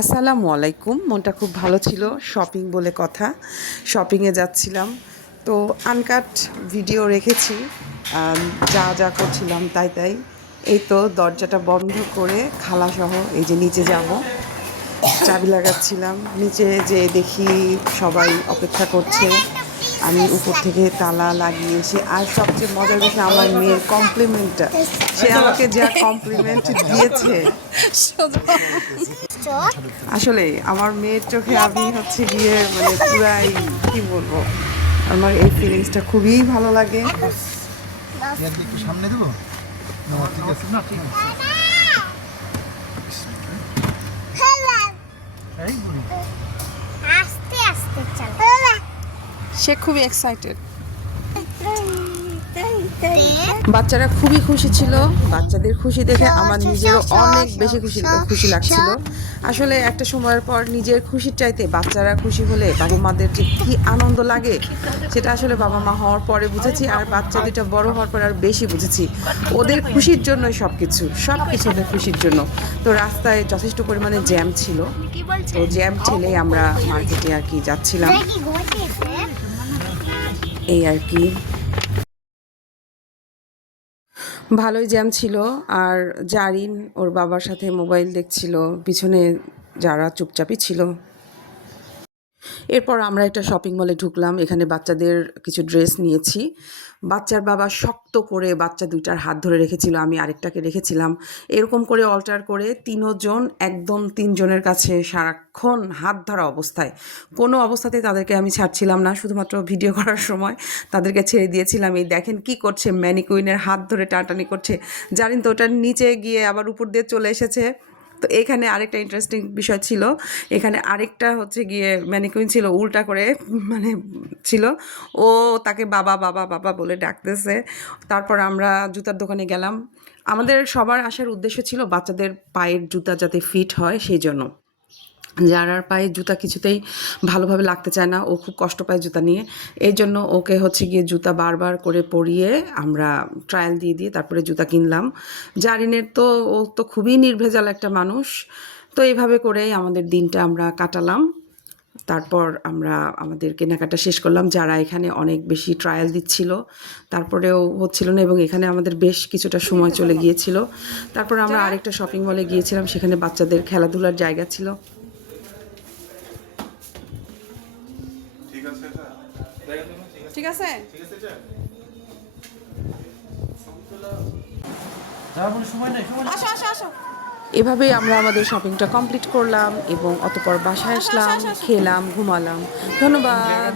আসসালামু আলাইকুম। মনটা খুব ভালো ছিল, শপিং বলে কথা। শপিংয়ে যাচ্ছিলাম, তো আনকাট ভিডিও রেখেছি। যা যা করছিলাম তাই তাই। এই তো দরজাটা বন্ধ করে খালাসহ এই যে নিচে যাব, চাবি লাগাচ্ছিলাম। নিচে যে দেখি সবাই অপেক্ষা করছে, আমি উপর থেকে তালা লাগিয়েছি। আর সবচেয়ে মজার বিষয় আমার মেয়ের কমপ্লিমেন্টটা, সে আমাকে যা কমপ্লিমেন্ট দিয়েছে, আসলে আমার মেয়ের চোখে আমি হচ্ছে গিয়ে মানে পুরাই কি বলবো, আমার এই ফিলিংসটা খুবই ভালো লাগে। একটু সামনে দেবো। ঠিক আছে না, ঠিক আছে। আস্তে আস্তে চালা। সে খুবই এক্সাইটেড। বাচ্চারা খুবই খুশি ছিল। বাচ্চাদের খুশি দেখে আমার নিজেরও অনেক বেশি খুশি লাগছিল। আসলে একটা সময়ের পর নিজের খুশির চাইতে বাচ্চারা খুশি হলে বাবা মাদের যে কি আনন্দ লাগে সেটা আসলে বাবা মা হওয়ার পরে বুঝেছি, আর বাচ্চা দুটা বড় হওয়ার পর আর বেশি বুঝেছি। ওদের খুশির জন্যই সব কিছু ওদের খুশির জন্য। তো রাস্তায় যথেষ্ট পরিমাণে জ্যাম ছিল, তো জ্যাম ঠেলে আমরা মার্কেটে আর কি যাচ্ছিলাম, এই আর কি। ভালোই জ্যাম ছিল। আর জারিন ওর বাবার সাথে মোবাইল দেখছিল, পিছনে যারা চুপচাপই ছিল। এরপর আমরা একটা শপিং মলে ঢুকলাম, এখানে বাচ্চাদের কিছু ড্রেস নিয়েছি। বাচ্চার বাবা শক্ত করে বাচ্চা দুইটার হাত ধরে রেখেছিল, আমি আরেকটাকে রেখেছিলাম। এরকম করে অল্টার করে তিনজন, একদম তিনজনের কাছে সারাক্ষণ হাত ধরা অবস্থায়, কোনো অবস্থাতেই তাদেরকে আমি ছাড়ছিলাম না। শুধুমাত্র ভিডিও করার সময় তাদেরকে ছেড়ে দিয়েছিলাম। এই দেখেন কি করছে, ম্যানিকুইনের হাত ধরে টানাটানি করছে। জানেন তো ওটার নিচে গিয়ে আবার উপর দিয়ে চলে এসেছে। তো এখানে আরেকটা ইন্টারেস্টিং বিষয় ছিল, এখানে আরেকটা হচ্ছে গিয়ে ম্যানিকুইন ছিল, উল্টা করে মানে ছিল, ও তাকে বাবা বাবা বাবা বলে ডাকতেছে। তারপর আমরা জুতার দোকানে গেলাম। আমাদের সবার আসার উদ্দেশ্য ছিল বাচ্চাদের পায়ের জুতা যাতে ফিট হয় সেই জন্য। যারার পায়ে জুতা কিছুতেই ভালোভাবে লাগতে চায় না, ও খুব কষ্ট পায় জুতা নিয়ে, এই জন্য ওকে হচ্ছে গিয়ে জুতা বারবার করে পরিয়ে আমরা ট্রায়াল দিয়ে তারপরে জুতা কিনলাম। জারিনের তো, ও তো খুবই নির্ভেজাল একটা মানুষ। তো এইভাবে করেই আমাদের দিনটা আমরা কাটালাম। তারপর আমরা আমাদের কেনাকাটা শেষ করলাম। যারা এখানে অনেক বেশি ট্রায়াল দিচ্ছিল, তারপরেও হচ্ছিল না, এবং এখানে আমাদের বেশ কিছুটা সময় চলে গিয়েছিল। তারপর আমরা আরেকটা শপিং মলে গিয়েছিলাম, সেখানে বাচ্চাদের খেলাধুলার জায়গা ছিল। ঠিক আছে। আসো আসো আসো। এভাবেই আমরা আমাদের শপিংটা কমপ্লিট করলাম এবং অতঃপর বাসায় আসলাম, খেলাম, ঘুমালাম। ধন্যবাদ।